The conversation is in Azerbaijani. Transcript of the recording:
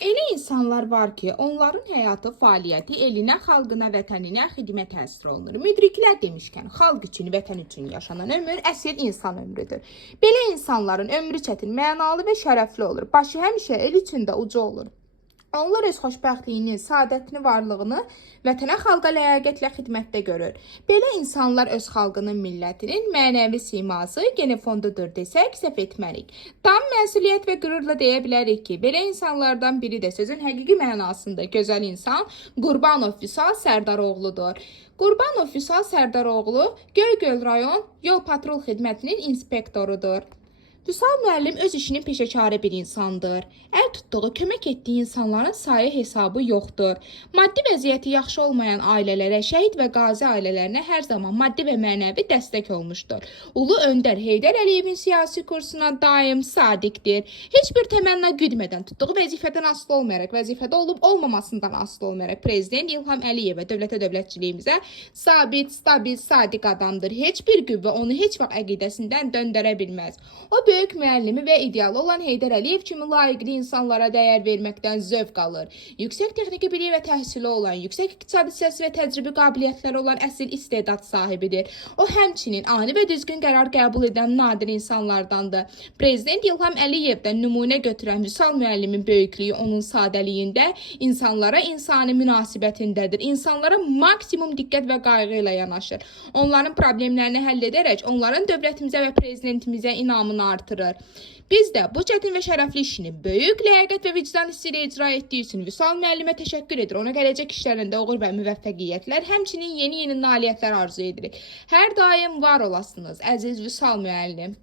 Elə insanlar var ki, onların həyatı, fəaliyyəti elinə, xalqına, vətəninə xidmət həsr olunur. Müdriklər demişkən, xalq üçün, vətən üçün yaşanan ömür əsl insan ömrüdür. Belə insanların ömrü çətin, mənalı və şərəfli olur. Başı həmişə el içində ucu olur. Onlar öz xoşbəxtliyini, saadətini, varlığını vətənə, xalqa ləyaqətlə xidmətdə görür. Belə insanlar öz xalqının, millətinin mənəvi siması, genofondudur desək, səhv etmərik. Tam məsuliyyət və qürurla deyə bilərik ki, belə insanlardan biri də sözün həqiqi mənasında gözəl insan Qurbanov Vüsal Sərdaroğludur. Qurbanov Vüsal Sərdaroğlu Göygöl rayon yol patrul xidmətinin inspektorudur. Vüsal müəllim öz işinin peşəkarı bir insandır. Əl tutduğu, kömək etdiyi insanların sayı hesabı yoxdur. Maddi vəziyyəti yaxşı olmayan ailələrə, şəhid və qazi ailələrinə hər zaman maddi və mənəvi dəstək olmuşdur. Ulu öndər Heydər Əliyevin siyasi kursuna daim sadiqdir. Heç bir təmənna güdmədən, tutduğu vəzifədən asılı olmayaraq, vəzifədə olub-olmamasından asılı olmayaraq Prezident İlham Əliyevə, dövlətə, dövlətçiliyimizə sabit, stabil, sadiq adamdır. Heç bir qüvvə onu heç vaxt əqidəsindən döndərə bilməz. O böyük müəllimi və idealı olan Heydər Əliyev kimi layiqli insanlara dəyər verməkdən zövq alır. Yüksək texniki biliyi və təhsili olan, yüksək iqtisadi siyasi və təcrübi qabiliyyətləri olan əsl istedad sahibidir. O həmçinin ani və düzgün qərar qəbul edən nadir insanlardandır. Prezident İlham Əliyevdən nümunə götürən Vüsal müəllimin böyüklüyü onun sadəliyində, insanlara insani münasibətindədir. İnsanlara maksimum diqqət və qayğı ilə yanaşır. Onların problemlərini həll edərək onların dövlətimizə və prezidentimizə inamını artırır. Biz də bu çətin və şərəfli işini böyük ləyaqət və vicdan hissi ilə icra etdiyi üçün Vüsal müəllimə təşəkkür edir. Ona gələcək işlərində uğur və müvəffəqiyyətlər, həmçinin yeni nailiyyətlər arzu edirik. Hər daim var olasınız, əziz Vüsal müəllim.